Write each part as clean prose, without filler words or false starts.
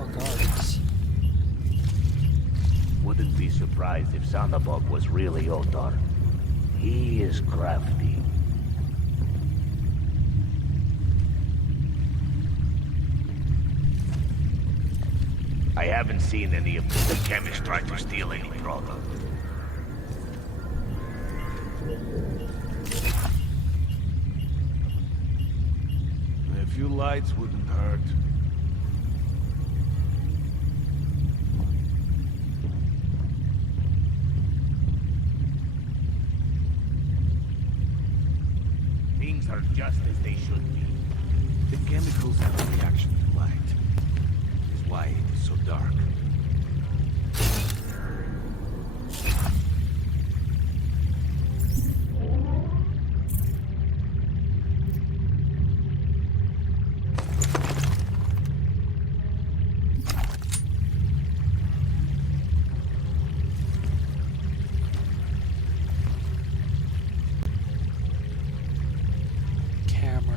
More guards. Wouldn't be surprised if Sanabog was really Otar. He is crafty. I haven't seen any of the chemists try to steal any product. A few lights wouldn't hurt. Things are just as they should be. The chemicals have a reaction to light. Is why it's so dark. Camera.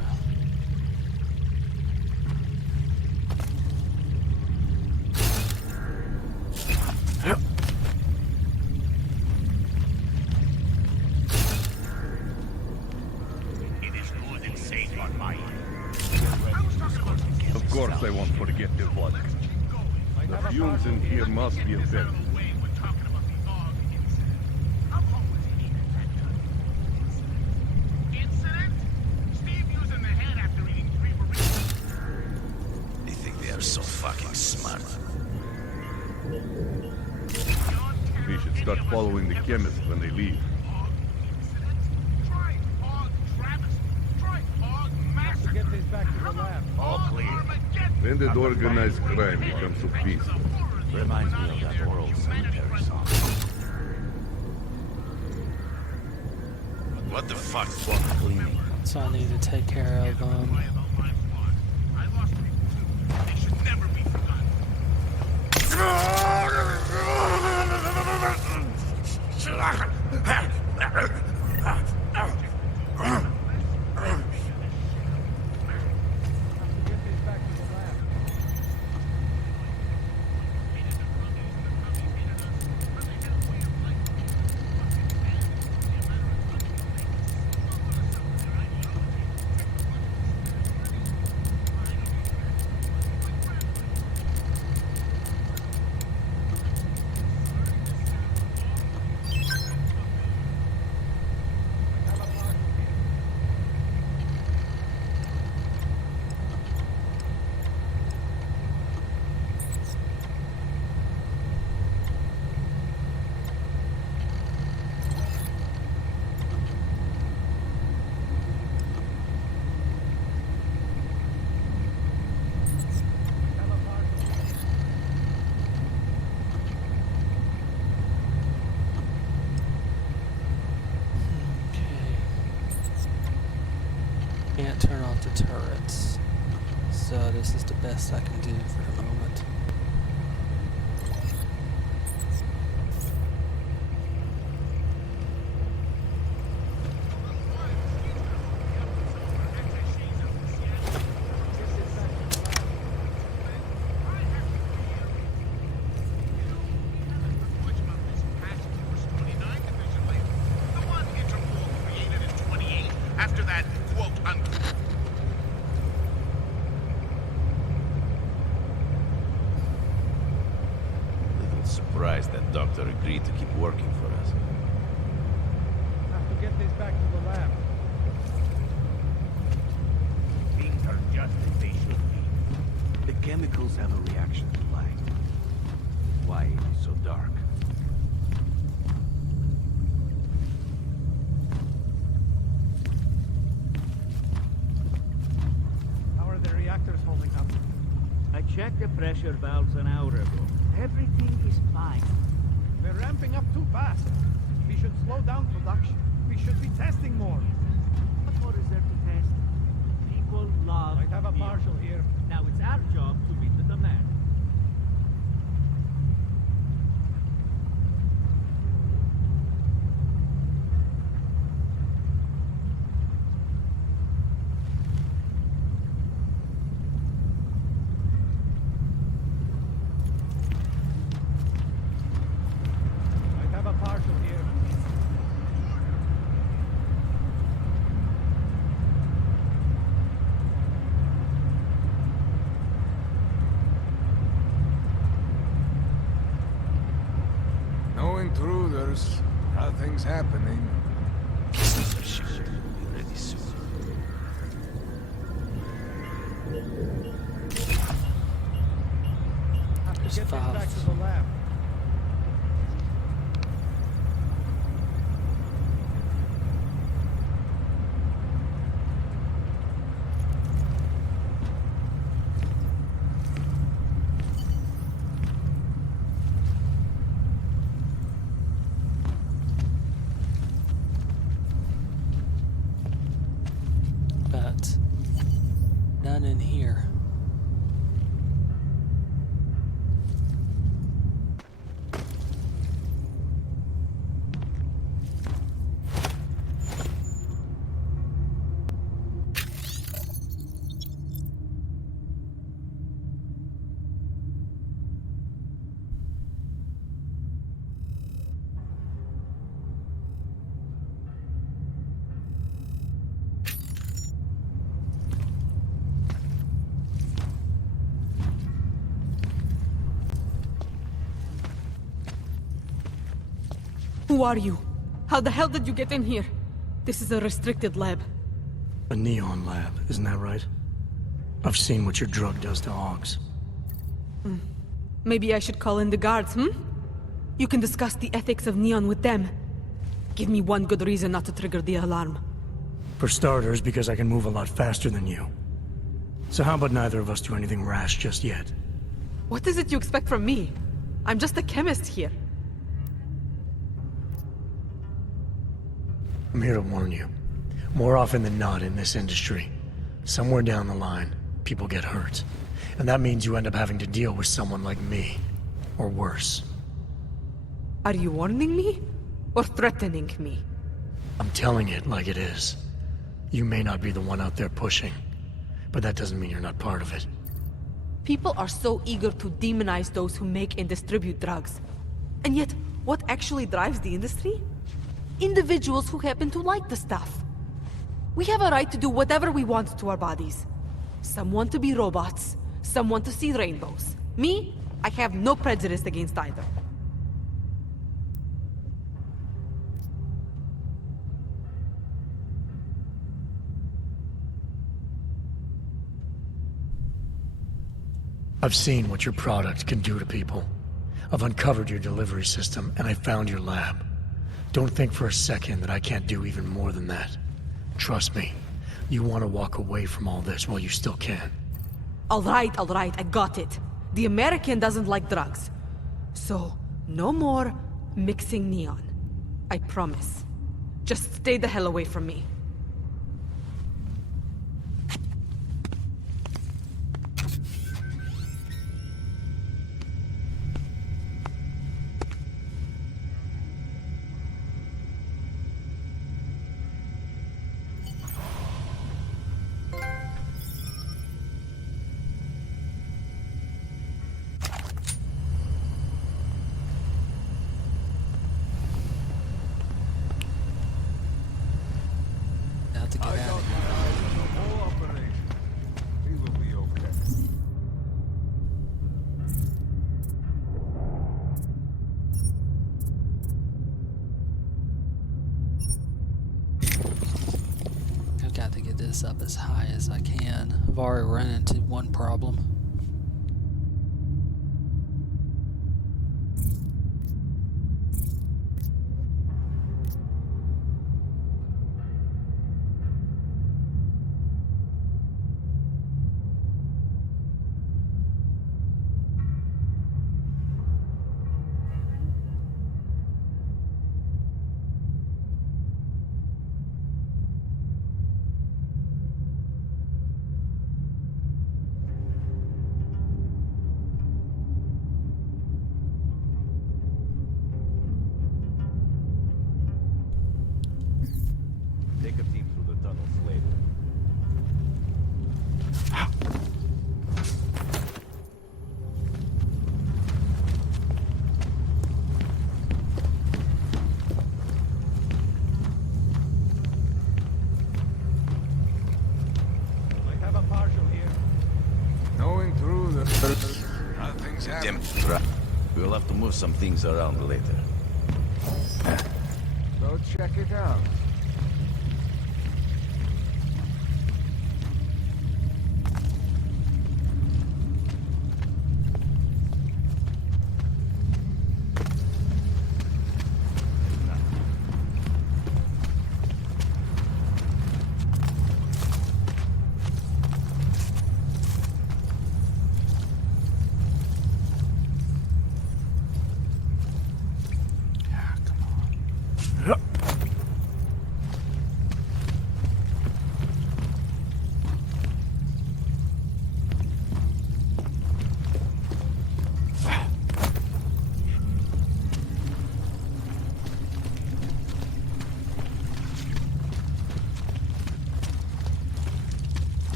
It is good and safe on my end. Of course they won't forget their blood. The fumes in here must be effective. They think they are so fucking smart. We should start following the chemists when they leave. All clear. When did organized crime become so peaceful? Reminds me of that oral cemetery song. What the fuck? What cleaning? So I need to take care of They should never be forgotten. can't turn off the turrets. So this is the best I can do for the moment. After that, quote unquote. Little surprised that doctor agreed to keep working for us. Have to get this back to the lab. Things are just as they should be. The chemicals have a reaction to light. Why it is so dark? How are the reactors holding up? I checked the pressure valves an hour ago. Everything is fine. They're ramping up too fast. We should slow down production. We should be testing more. What more is there to test? People love Might have a fuel. marshal here. Now it's our job to meet the demand. Nothing's happening. Ship will be ready soon. Have to There's get this five. back to the lab. But none in here. Who are you? How the hell did you get in here? This is a restricted lab. A neon lab, isn't that right? I've seen what your drug does to hogs. Maybe I should call in the guards, You can discuss the ethics of neon with them. Give me one good reason not to trigger the alarm. For starters, because I can move a lot faster than you. So how about neither of us do anything rash just yet? What is it you expect from me? I'm just a chemist here. I'm here to warn you. More often than not in this industry, somewhere down the line, people get hurt. And that means you end up having to deal with someone like me. Or worse. Are you warning me? Or threatening me? I'm telling it like it is. You may not be the one out there pushing, but that doesn't mean you're not part of it. People are so eager to demonize those who make and distribute drugs. And yet, what actually drives the industry? Individuals who happen to like the stuff. We have a right to do whatever we want to our bodies. Some want to be robots, some want to see rainbows. Me, I have no prejudice against either. I've seen what your product can do to people. I've uncovered your delivery system, and I found your lab. Don't think for a second that I can't do even more than that. Trust me, you want to walk away from all this while you still can. All right, I got it. The American doesn't like drugs. So, no more mixing neon. I promise. Just stay the hell away from me. Now to get out of here. The whole operation. We will be okay. I've got to get this up as high as I can. I've already run into one problem. Take a team through the tunnels later. I have a partial here. Going through the... Nothing's happening. Damn it. We'll have to move some things around later. So check it out.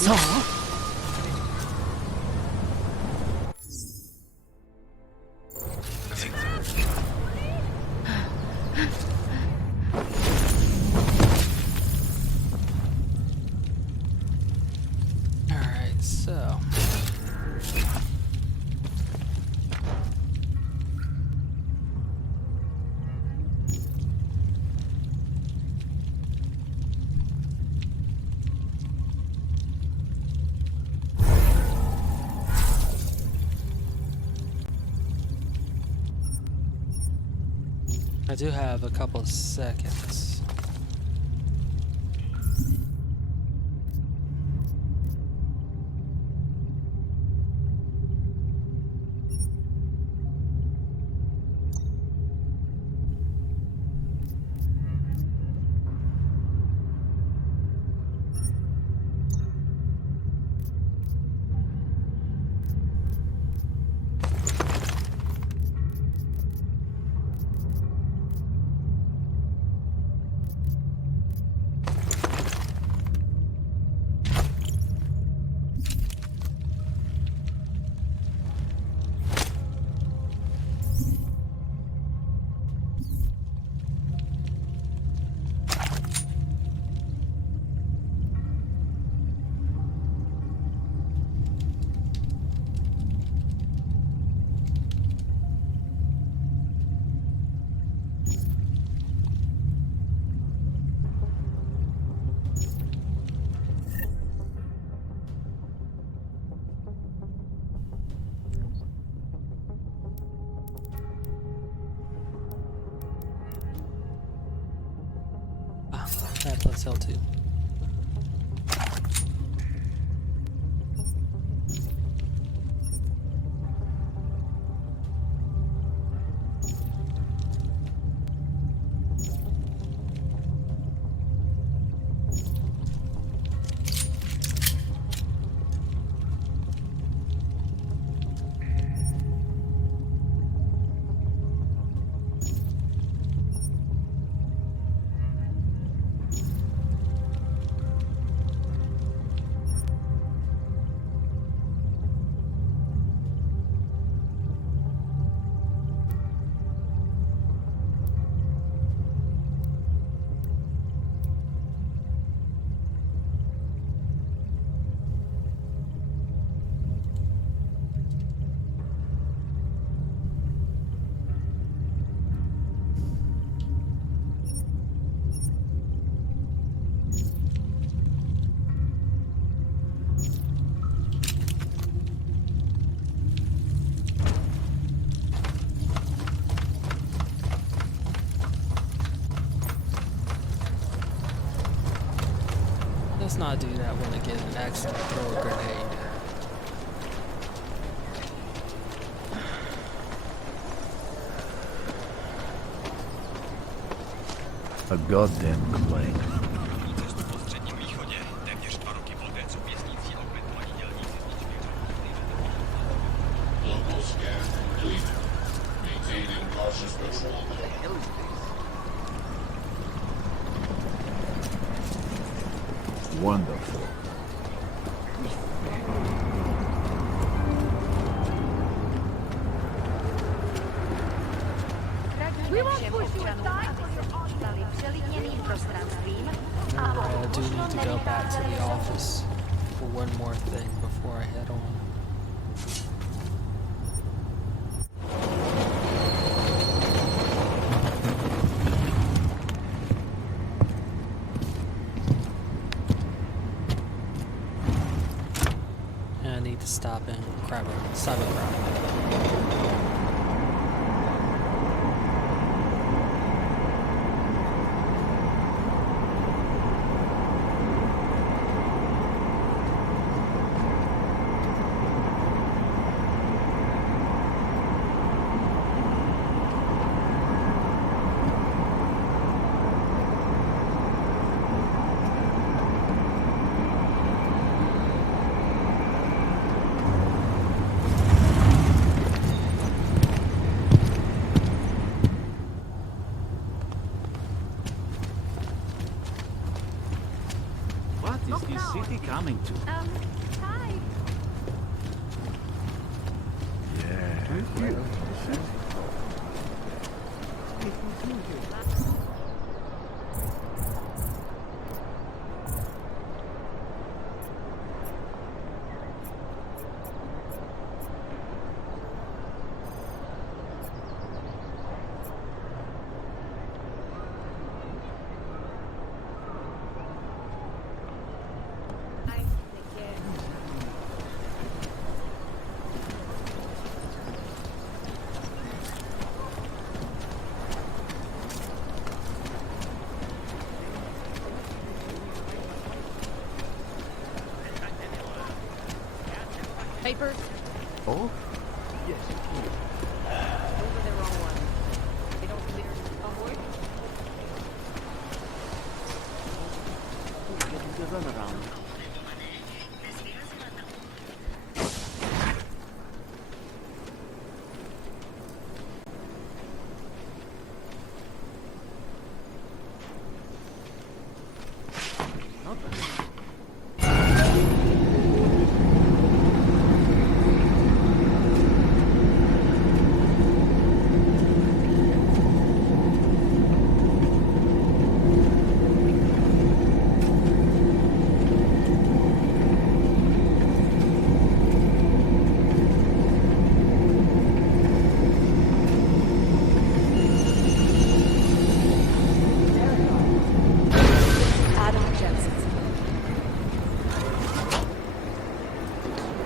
So? Alright, so. I do have a couple of seconds. That plus L2. Let's not do that one again and accidentally throw a grenade. A goddamn clank. Global scan complete. Maintaining Wonderful. I do need to go back to the office for one more thing before I head on. And I need to stop in Cybercrime. What is this city coming to? Hi. Papers? Oh? Those are the wrong ones. They don't clear. Ahoy? Getting the runaround. Not bad.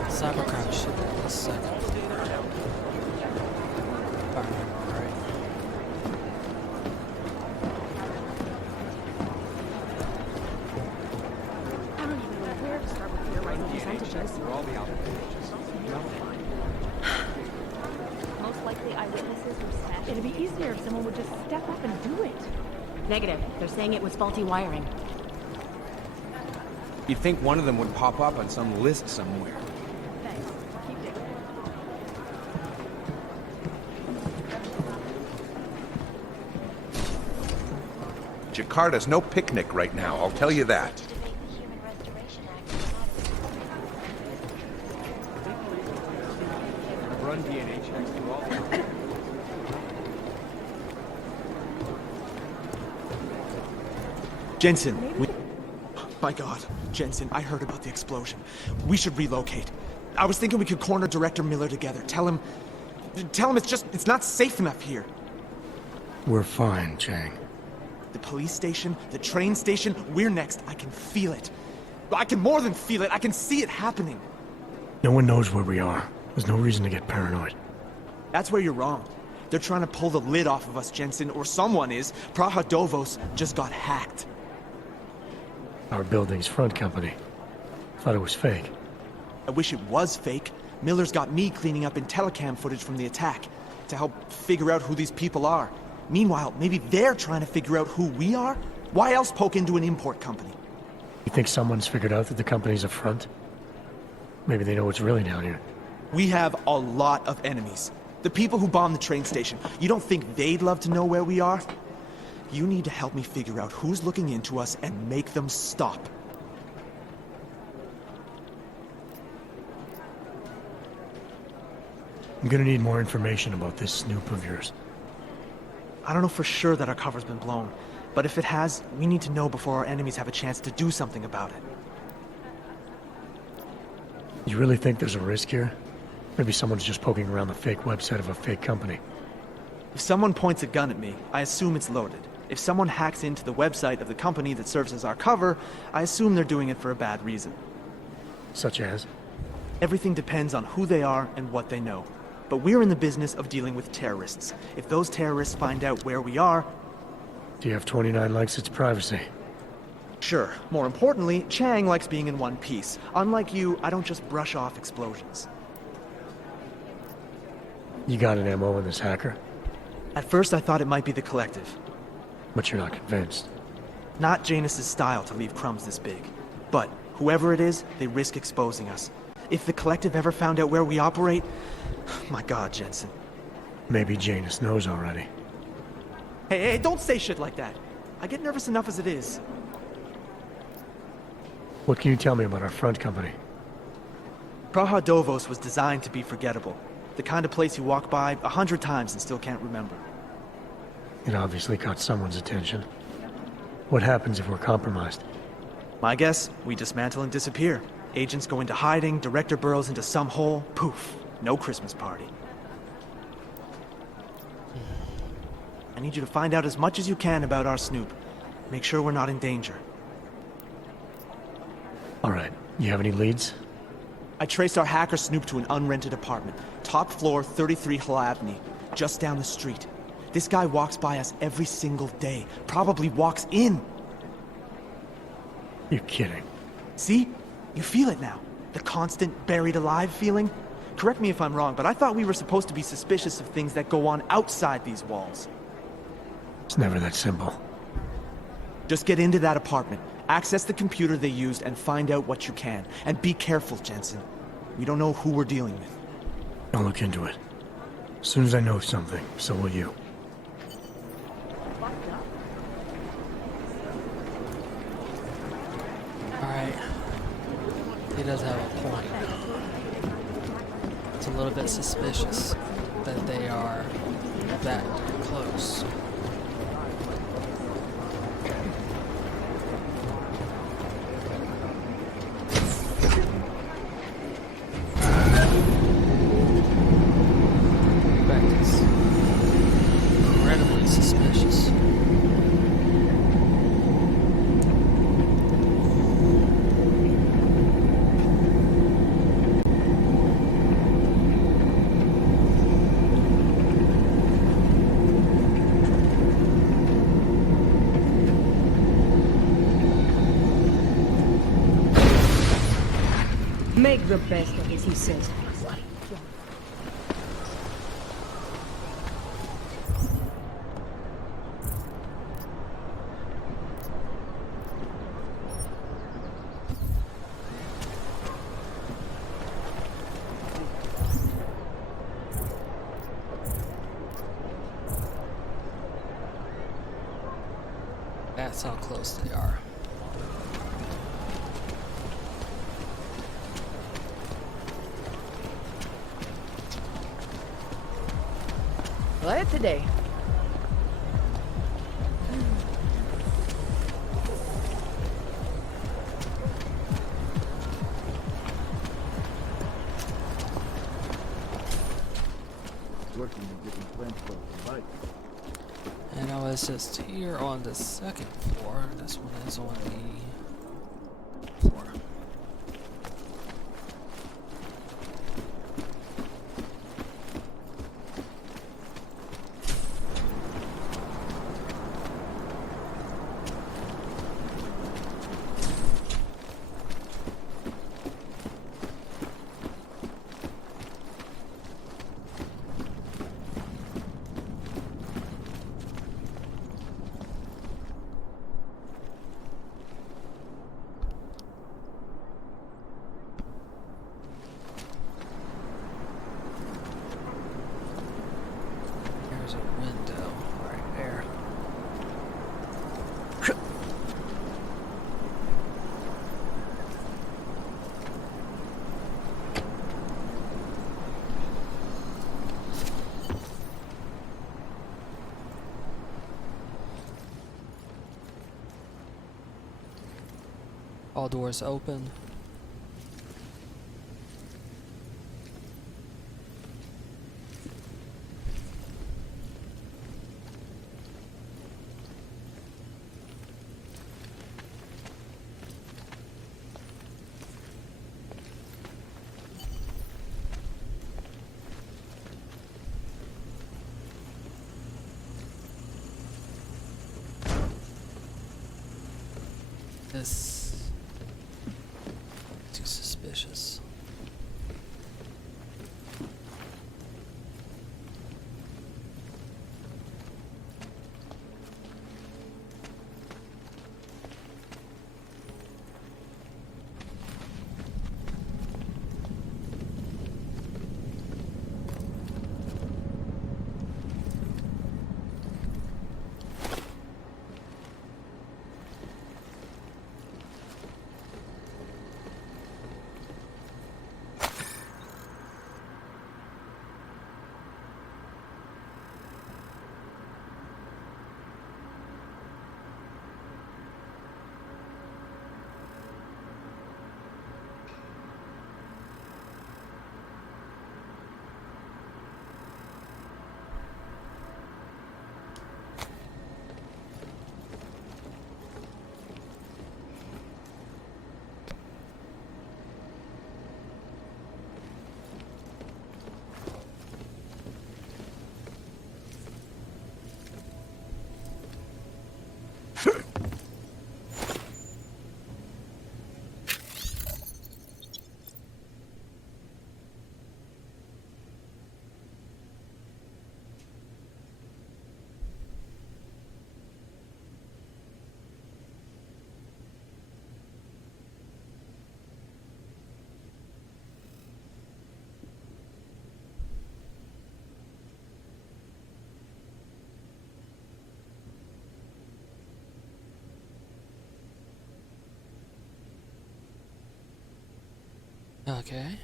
Cybercrime should have a second. If I remember right. I don't even know where to start with your writing percentages. Most likely eyewitnesses were smashed. It'd be easier if someone would just step up and do it. Negative. They're saying it was faulty wiring. You'd think one of them would pop up on some list somewhere. Thanks. Keep digging. Jakarta's no picnic right now, I'll tell you that. Run DNA checks through all of them. Jensen, my God, Jensen, I heard about the explosion. We should relocate. I was thinking we could corner Director Miller together. Tell him it's not safe enough here. We're fine, Chang. The police station, the train station, we're next. I can feel it. I can more than feel it. I can see it happening. No one knows where we are. There's no reason to get paranoid. That's where you're wrong. They're trying to pull the lid off of us, Jensen, or someone is. Praha Dovos just got hacked. Our building's front company. Thought it was fake. I wish it was fake. Miller's got me cleaning up IntelliCam footage from the attack to help figure out who these people are. Meanwhile, maybe they're trying to figure out who we are? Why else poke into an import company? You think someone's figured out that the company's a front? Maybe they know what's really down here. We have a lot of enemies. The people who bombed the train station. You don't think they'd love to know where we are? You need to help me figure out who's looking into us and make them stop. I'm gonna need more information about this snoop of yours. I don't know for sure that our cover's been blown, but if it has, we need to know before our enemies have a chance to do something about it. You really think there's a risk here? Maybe someone's just poking around the fake website of a fake company. If someone points a gun at me, I assume it's loaded. If someone hacks into the website of the company that serves as our cover, I assume they're doing it for a bad reason. Such as? Everything depends on who they are and what they know. But we're in the business of dealing with terrorists. If those terrorists find out where we are... TF-29 likes its privacy. Sure. More importantly, Chang likes being in one piece. Unlike you, I don't just brush off explosions. You got an MO in this hacker? At first I thought it might be the Collective. But you're not convinced. Not Janus's style to leave crumbs this big. But whoever it is, they risk exposing us. If the Collective ever found out where we operate... My God, Jensen. Maybe Janus knows already. Hey, don't say shit like that. I get nervous enough as it is. What can you tell me about our front company? Praha Dovos was designed to be forgettable. The kind of place you walk by 100 times and still can't remember. It obviously caught someone's attention. What happens if we're compromised? My guess, we dismantle and disappear. Agents go into hiding, Director burrows into some hole, poof, no Christmas party. I need you to find out as much as you can about our Snoop. Make sure we're not in danger. All right, you have any leads? I traced our hacker Snoop to an unrented apartment. Top floor, 33 Hlavny, just down the street. This guy walks by us every single day. Probably walks in. You're kidding. See? You feel it now. The constant buried alive feeling. Correct me if I'm wrong, but I thought we were supposed to be suspicious of things that go on outside these walls. It's never that simple. Just get into that apartment, access the computer they used, and find out what you can. And be careful, Jensen. We don't know who we're dealing with. I'll look into it. As soon as I know something, so will you. Alright. He does have a point. It's a little bit suspicious that they are that close. That is incredibly suspicious. Make the best of it, he says. That's how close they are. Glad today. And I was just here on the second floor. This one is on the floor. All doors open. This too suspicious. Okay.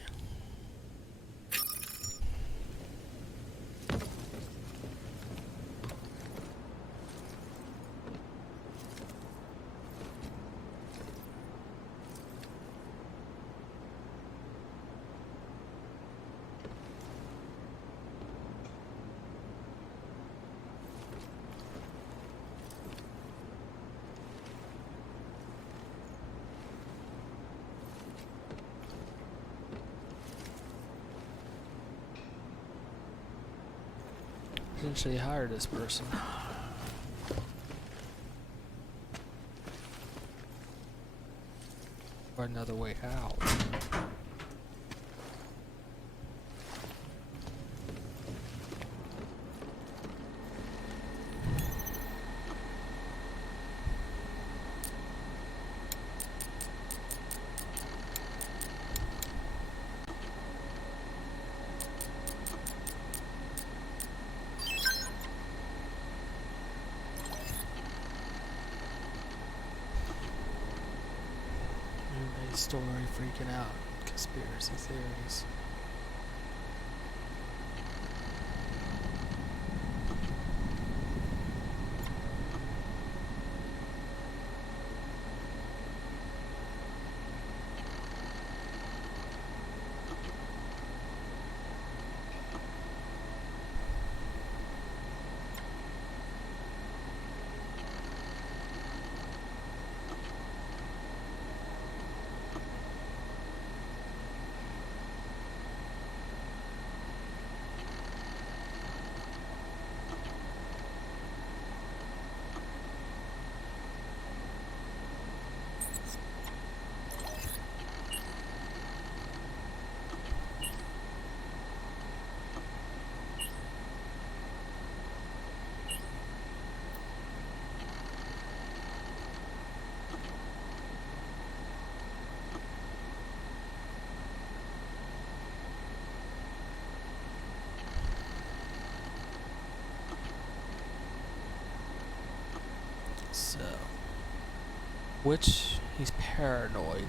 Potentially hire this person. Or another way out. Story freaking out. Conspiracy theories. So, which he's paranoid.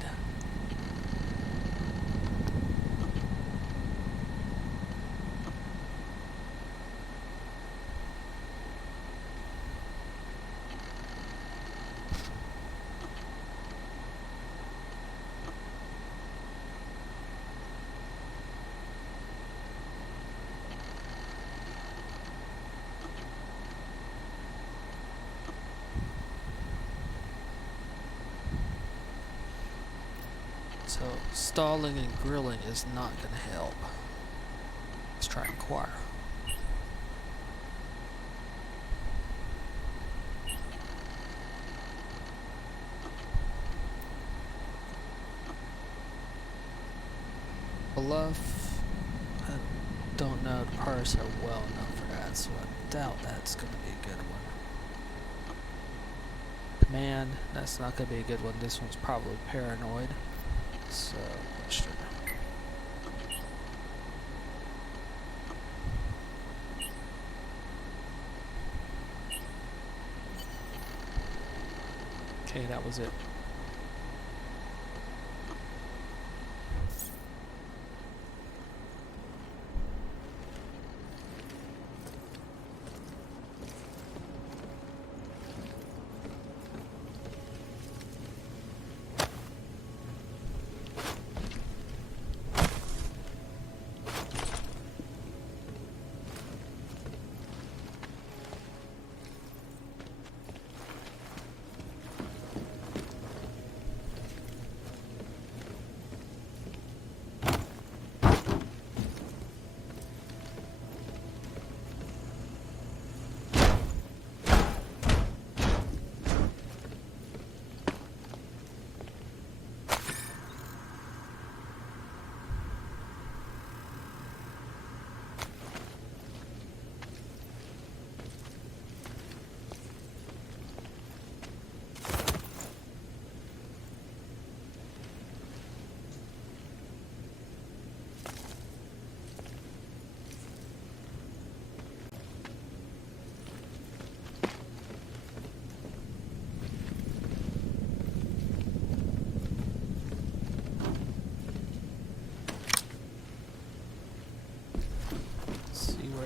So stalling and grilling is not going to help. Let's try inquire. Bluff. I don't know the parser well enough for that, so I doubt that's going to be a good one. Command, that's not going to be a good one. This one's probably paranoid. So, question. Okay, that was it.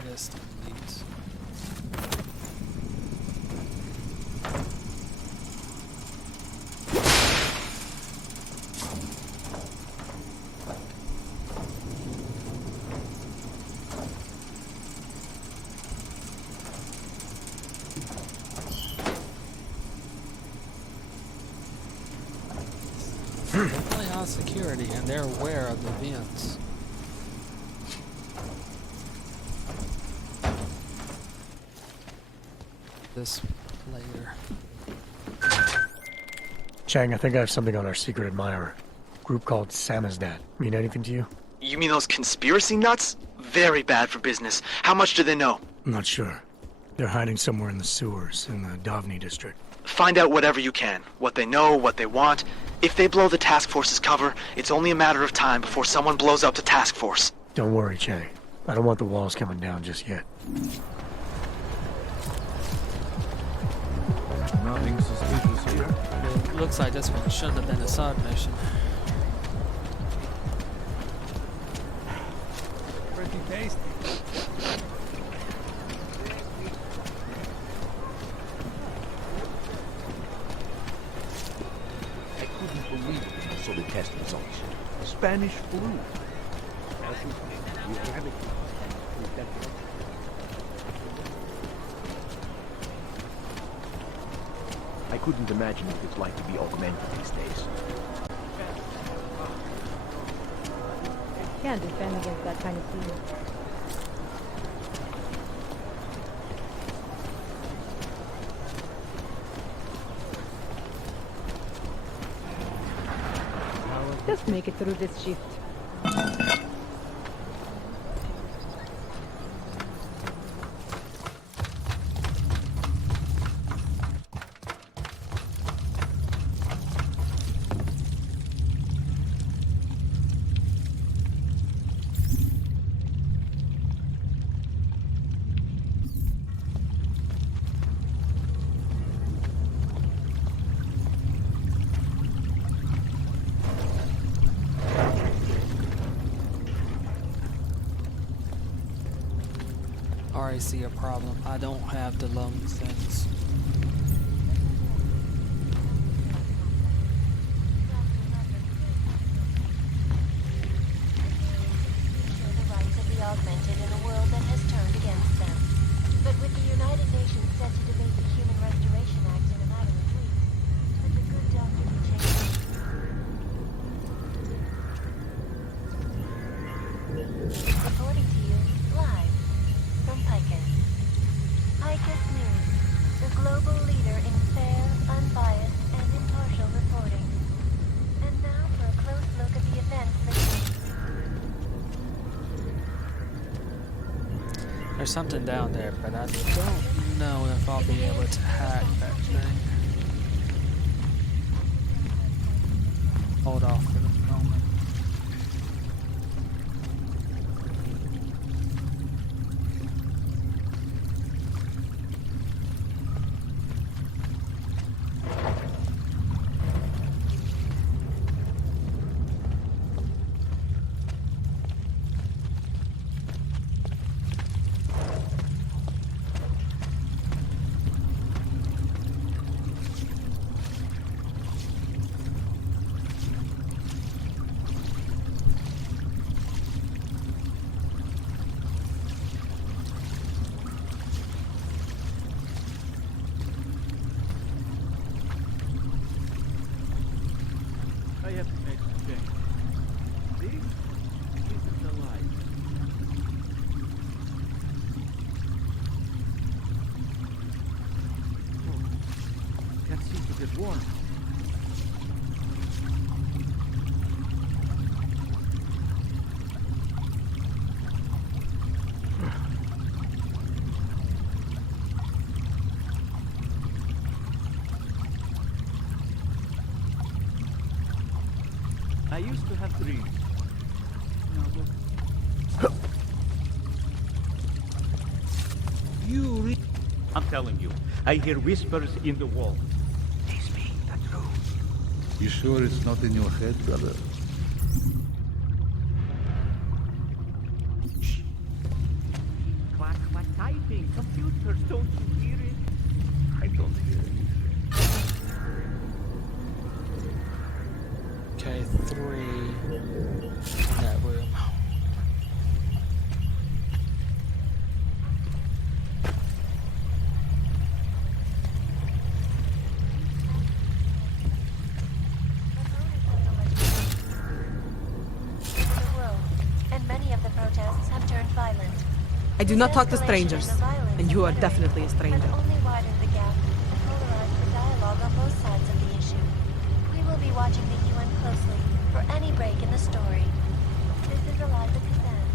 This thing leads. Definitely on security, and they're aware of the vents. This later. Chang, I think I have something on our secret admirer. Group called Samizdat. Mean anything to you? You mean those conspiracy nuts? Very bad for business. How much do they know? I'm not sure. They're hiding somewhere in the sewers in the Davni district. Find out whatever you can. What they know, what they want. If they blow the task force's cover, it's only a matter of time before someone blows up the task force. Don't worry, Chang. I don't want the walls coming down just yet. Nothing suspicious here. It looks like this one shouldn't have been a side mission. Pretty tasty. I couldn't believe it when I saw the test results. Spanish flu. I couldn't imagine what it's like to be augmented these days. Can't defend against that kind of fear. Just make it through this shift. I see a problem. I don't have the lung things. The rights of the augmented in a world that has turned against them. But with the United Nations set to debate the Human Restoration Act in a matter of weeks, such a good deal could be changed. global leader in fair, unbiased, and impartial reporting. And now for a close look at the events that... There's something down there, but I don't know if I'll be able to hack that thing. Hold off for the moment. I have to make some change. This isn't alive. Oh, can't seem to get warm. I used to have dreams. Now look. I'm telling you, I hear whispers in the wall. They speak the truth. You sure it's not in your head, brother? Clack, clack, typing. Computers, don't you hear it? I don't hear anything. Okay, 3 in that room. I do not talk to strangers, and you are definitely a stranger. Only widened the gap and polarized the dialogue on both sides of the issue. We will be watching the UN closely for any break in the story. This is Eliza Kazan,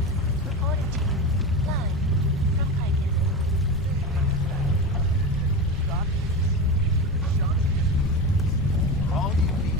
reporting to you, live from Paikin. All you need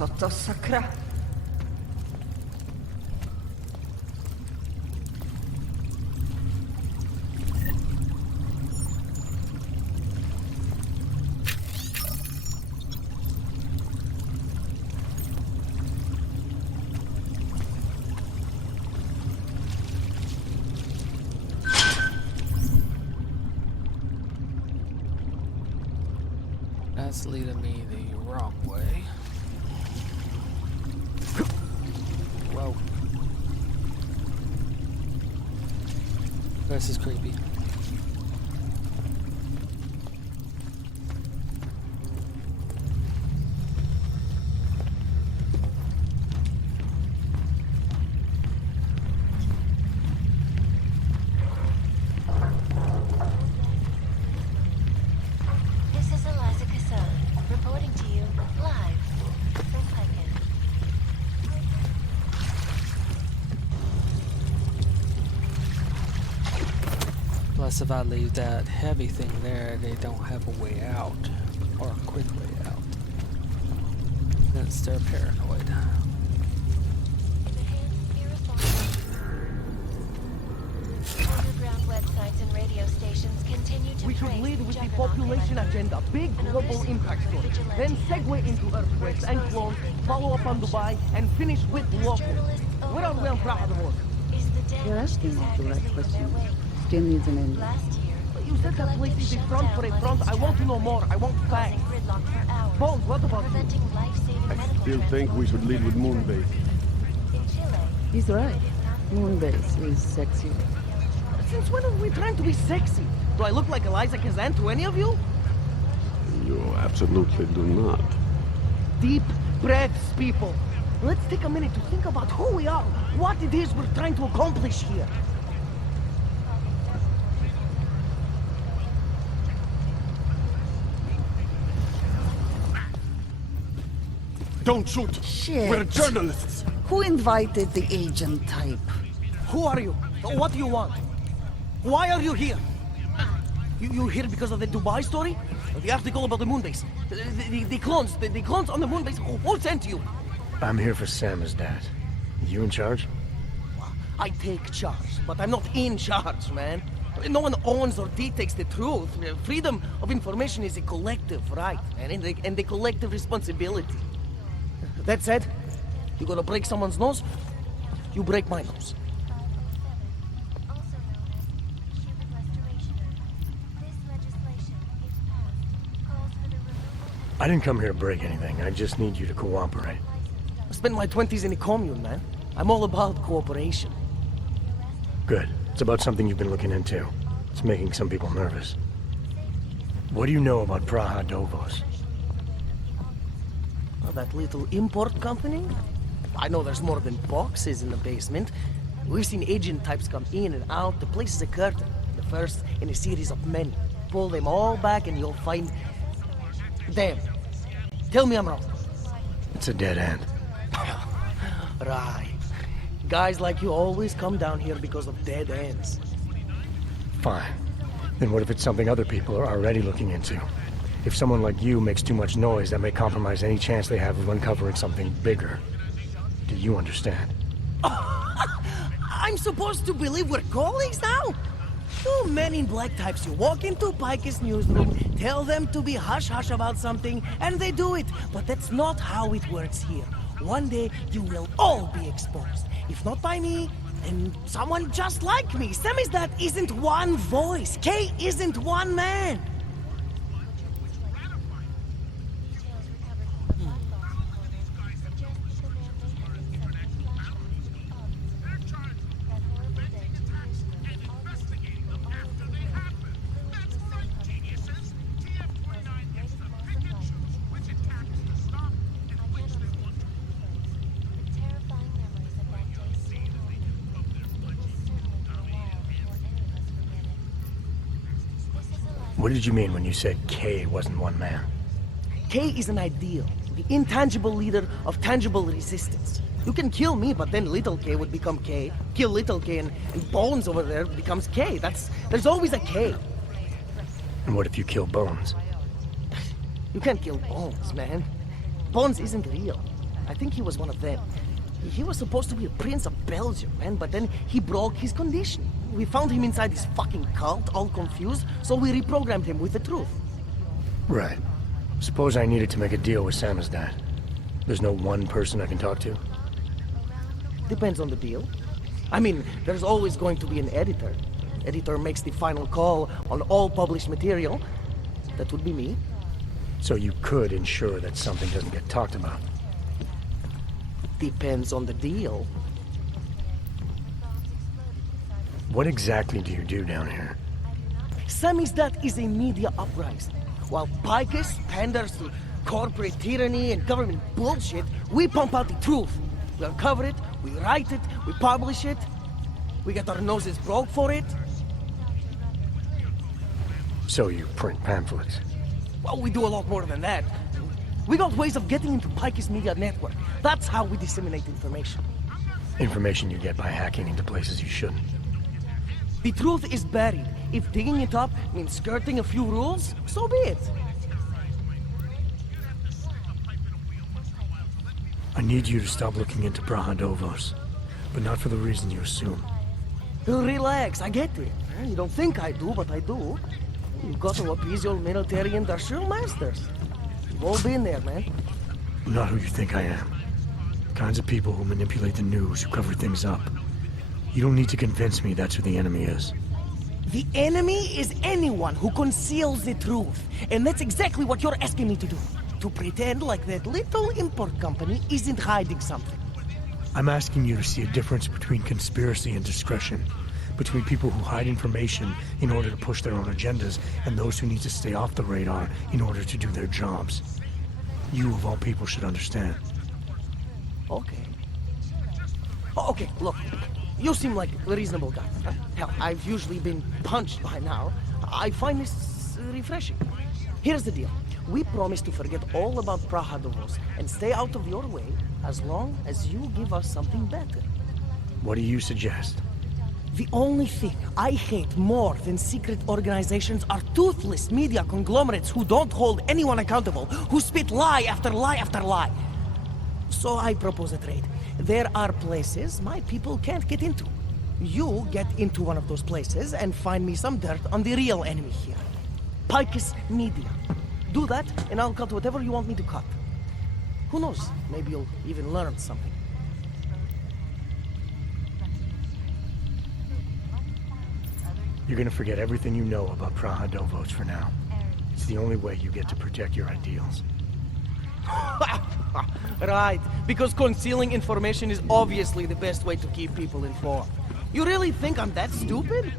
Co to sakra? That's leading me the wrong way. Whoa. This is creepy. Plus, if I leave that heavy thing there, they don't have a way out, or a quick way out. Since they're paranoid. Underground websites and radio stations continue to We should praise lead the with the juggernaut population collective. agenda, big An global elusive impact group of story. Then vigilante segue into earthquakes and clones, follow up on Dubai, and finish with locals. Where are we on Praha World? Is the You're damage asking these the hackers right leave in their question. wake. Still needs an ending. Last year, You said that place is a front for a front. I want to know more. I want facts. causing gridlock for hours. Bones, what about you? Preventing life-saving I medical still think we should lead with Moonbase. In Chile, He's right. Moonbase is sexy. Since when are we trying to be sexy? Do I look like Eliza Kazan to any of you? You absolutely do not. Deep breaths, people. Let's take a minute to think about who we are, what it is we're trying to accomplish here. Don't shoot! Shit. We're journalists! Who invited the agent type? Who are you? What do you want? Why are you here? You here because of the Dubai story? The article about the moonbase? The clones? The clones on the moonbase? Who sent you? I'm here for Sam's dad. You in charge? I take charge, but I'm not in charge, man. No one owns or dictates the truth. Freedom of information is a collective right, and a collective responsibility. That said, you gonna break someone's nose? You break my nose. I didn't come here to break anything. I just need you to cooperate. I spent my 20s in a commune, man. I'm all about cooperation. Good. It's about something you've been looking into. It's making some people nervous. What do you know about Praha Dovos? Oh, that little import company? I know there's more than boxes in the basement. We've seen agent types come in and out. The place is a curtain. The first in a series of many. Pull them all back and you'll find... Damn. Tell me I'm wrong. It's a dead end. Right. Guys like you always come down here because of dead ends. Fine. Then what if it's something other people are already looking into? If someone like you makes too much noise, that may compromise any chance they have of uncovering something bigger. Do you understand? I'm supposed to believe we're colleagues now? Two men in black types, you walk into Pike's newsroom, tell them to be hush-hush about something, and they do it. But that's not how it works here. One day, you will all be exposed. If not by me, then someone just like me. Samizdat isn't one voice. K isn't one man. What did you mean when you said K wasn't one man? K is an ideal, the intangible leader of tangible resistance. You can kill me, but then little K would become K. Kill little K and Bones over there becomes K. There's always a K. And what if you kill Bones? You can't kill Bones, man. Bones isn't real. I think he was one of them. He was supposed to be a prince of Belgium, man, but then he broke his condition. We found him inside this fucking cult, all confused, so we reprogrammed him with the truth. Right. Suppose I needed to make a deal with Samizdat. There's no one person I can talk to? Depends on the deal. I mean, there's always going to be an editor. Editor makes the final call on all published material. That would be me. So you could ensure that something doesn't get talked about? Depends on the deal. What exactly do you do down here? Samizdat is a media uprising. While Picus panders to corporate tyranny and government bullshit, we pump out the truth. We uncover it, we write it, we publish it. We get our noses broke for it. So you print pamphlets? Well, we do a lot more than that. We got ways of getting into Picus media network. That's how we disseminate information. Information you get by hacking into places you shouldn't. The truth is buried. If digging it up means skirting a few rules, so be it. I need you to stop looking into Brahadovos, but not for the reason you assume. Relax, I get it. You don't think I do, but I do. You've got to appease your military industrial masters. We've all been there, man. I'm not who you think I am. The kinds of people who manipulate the news, who cover things up. You don't need to convince me that's who the enemy is. The enemy is anyone who conceals the truth. And that's exactly what you're asking me to do. To pretend like that little import company isn't hiding something. I'm asking you to see a difference between conspiracy and discretion. Between people who hide information in order to push their own agendas and those who need to stay off the radar in order to do their jobs. You, of all people, should understand. Okay. Okay, look. You seem like a reasonable guy. Hell, I've usually been punched by now. I find this refreshing. Here's the deal. We promise to forget all about Brahadovos and stay out of your way as long as you give us something better. What do you suggest? The only thing I hate more than secret organizations are toothless media conglomerates who don't hold anyone accountable, who spit lie after lie after lie. So I propose a trade. There are places my people can't get into. You get into one of those places and find me some dirt on the real enemy here. Picus Media. Do that, and I'll cut whatever you want me to cut. Who knows? Maybe you'll even learn something. You're gonna forget everything you know about Brahadovos for now. It's the only way you get to protect your ideals. Right, because concealing information is obviously the best way to keep people informed. You really think I'm that stupid?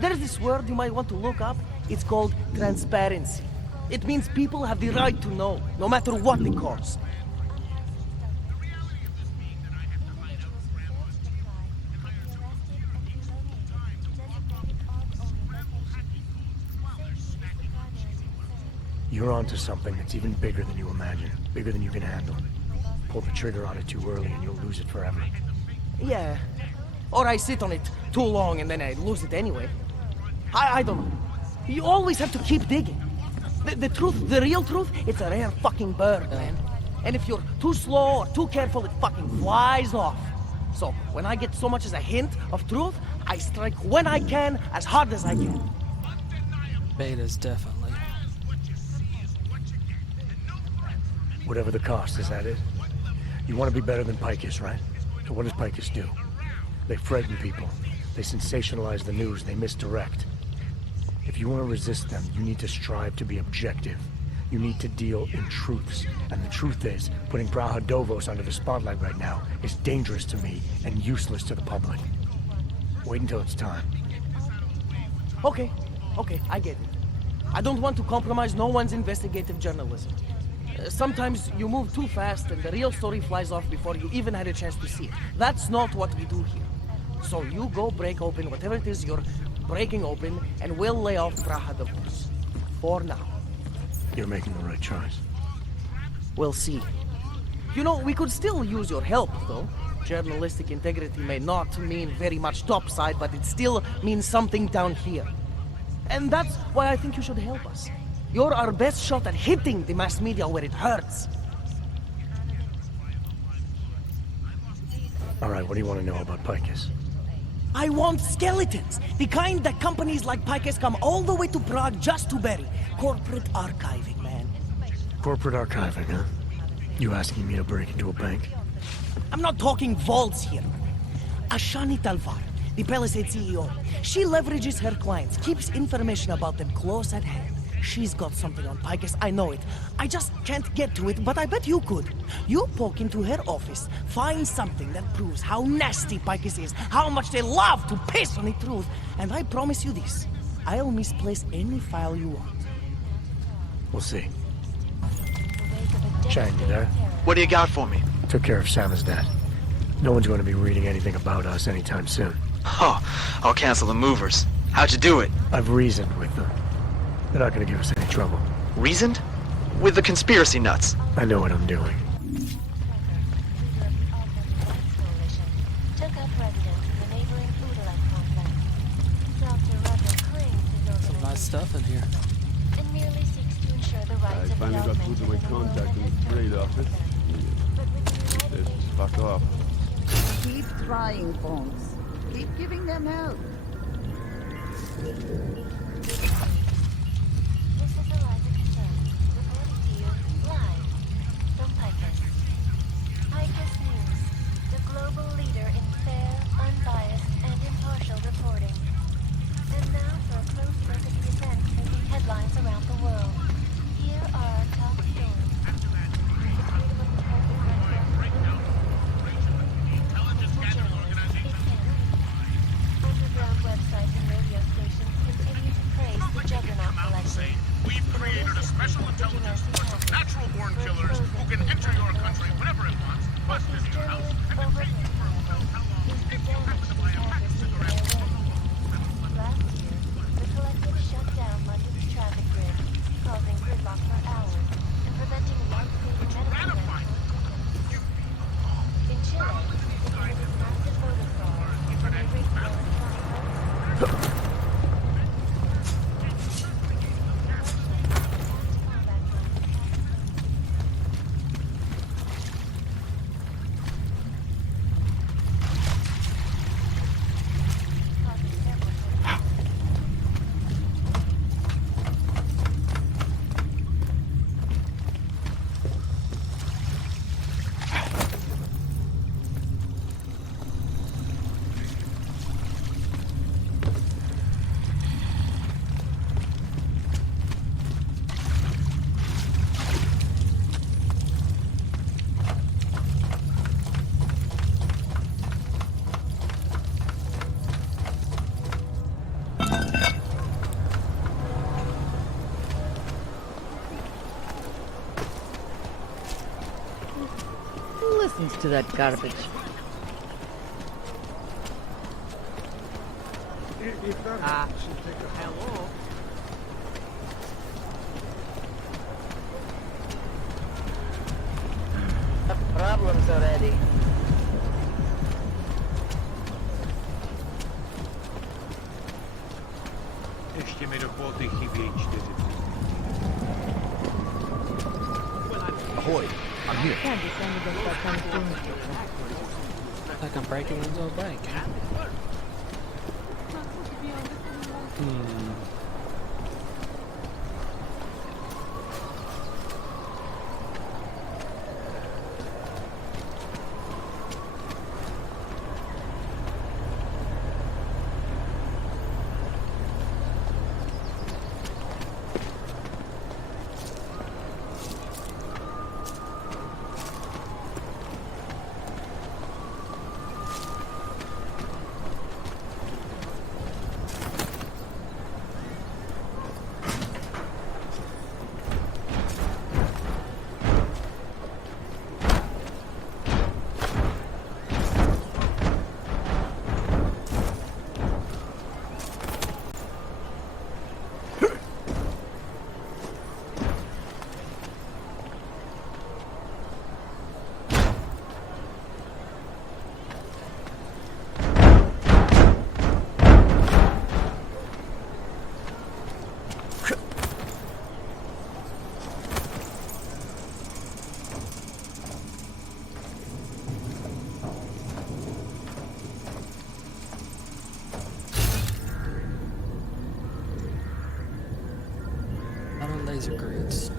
There's this word you might want to look up. It's called transparency. It means people have the right to know, no matter what the cost. You're onto something that's even bigger than you imagine. Bigger than you can handle. Pull the trigger on it too early and you'll lose it forever. Yeah. Or I sit on it too long and then I lose it anyway. I don't know. You always have to keep digging. The truth, the real truth, it's a rare fucking bird, man. And if you're too slow or too careful, it fucking flies off. So, when I get so much as a hint of truth, I strike when I can, as hard as I can. Betas, definitely. Whatever the cost, is that it? You want to be better than Picus, right? So what does Picus do? They frighten people. They sensationalize the news. They misdirect. If you want to resist them, you need to strive to be objective. You need to deal in truths. And the truth is, putting Brahadovos under the spotlight right now is dangerous to me and useless to the public. Wait until it's time. Okay, I get it. I don't want to compromise no one's investigative journalism. Sometimes you move too fast and the real story flies off before you even had a chance to see it. That's not what we do here. So you go break open whatever it is you're breaking open, and we'll lay off Brahadovos. For now. You're making the right choice. We'll see. You know, we could still use your help, though. Journalistic integrity may not mean very much topside, but it still means something down here. And that's why I think you should help us. You're our best shot at hitting the mass media where it hurts. All right, what do you want to know about Picus? I want skeletons. The kind that companies like Picus come all the way to Prague just to bury. Corporate archiving, man. Corporate archiving, huh? You asking me to break into a bank? I'm not talking vaults here. Ashani Talvar, the Palisade CEO, she leverages her clients, keeps information about them close at hand. She's got something on Picus, I know it. I just can't get to it, but I bet you could. You poke into her office, find something that proves how nasty Picus is, how much they love to piss on the truth, and I promise you this. I'll misplace any file you want. We'll see. Chang, you there? What do you got for me? Took care of Sama's dad. No one's going to be reading anything about us anytime soon. Oh, I'll cancel the movers. How'd you do it? I've reasoned with them. They're not going to give us any trouble. Reasoned? With the conspiracy nuts. I know what I'm doing. Took up residence in the neighboring Udalite complex. Dr. Rutter claims his Some nice stuff in here. and merely seeks to ensure the rights I of the finally got through to my contact in the trade office. Says fuck off. Keep trying, Bones. Keep giving them help. This is Eliza Concern, reporting to you live from Picus. Picus News, the global leader in fair, unbiased, and impartial reporting. And now for a close look at the events making headlines around the world. Here are our top stories. The freedom of the press is underground websites and radio stations continue to praise the Juggernaut collection. We've created a special intelligence force of natural-born killers who can enter your country whenever it wants, bust into your house, and then take you for a hotel if you happen to buy a pack of cigarettes. Last year, the collective shut down London's traffic grid, causing gridlock for hours and preventing life-saving medical events. In Chile, it committed massive voter fraud when they rigged the electronic voting. Who listens to that garbage? Hello? Problems already. Ještě mi dovolte chybět 4. Ahoy, I'm here. Can't defend against that kind of thing. Like I'm breaking into a bank. Laser grids.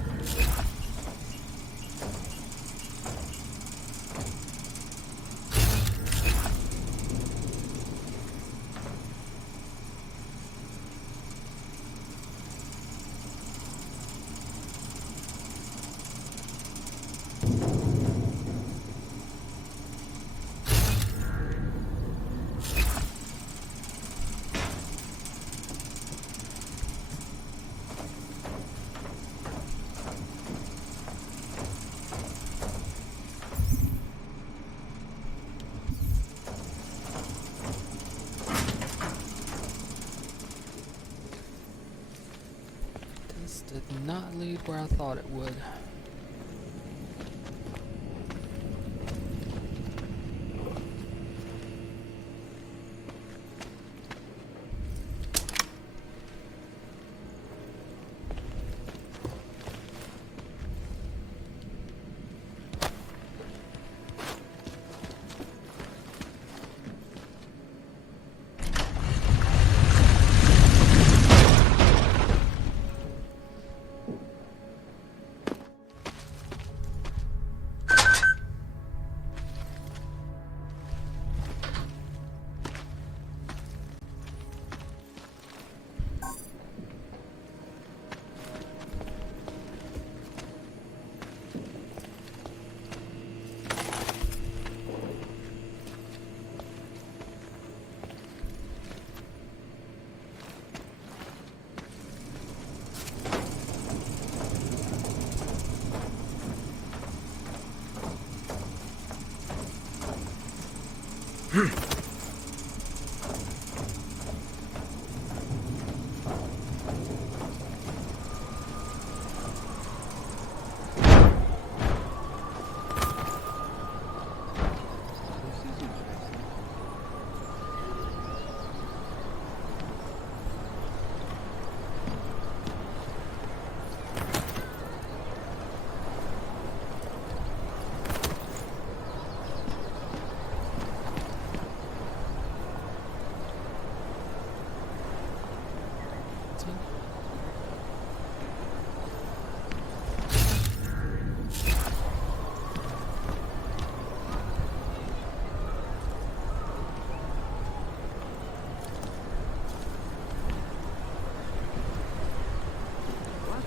This did not lead where I thought it would.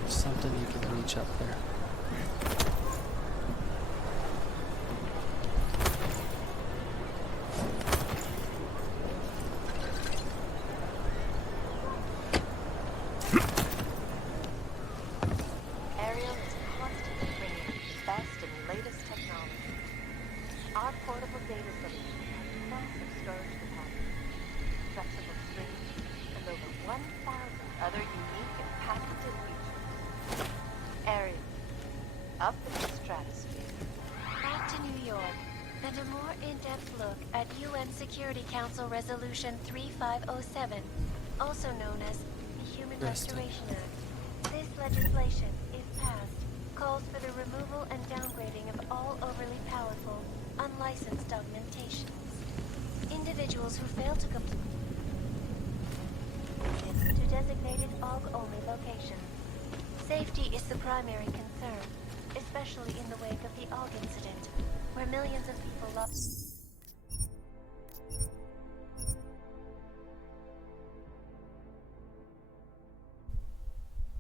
Something you can reach up there. Ariel is constantly bringing the best and latest technology. Our portable data solution has massive storage capacity, flexible screens, and over 1,000 other unique and patented features. Ariel, up in the stratosphere. Back to New York, and a more in-depth look at UN Security Council Resolution 3507, also known as the Human Restoration Act. This legislation, if passed, calls for the removal and downgrading of all overly powerful, unlicensed augmentations. Individuals who fail to complete to designated AUG-only locations. Safety is the primary concern, especially in the wake of the AUG incident, where millions of people lost.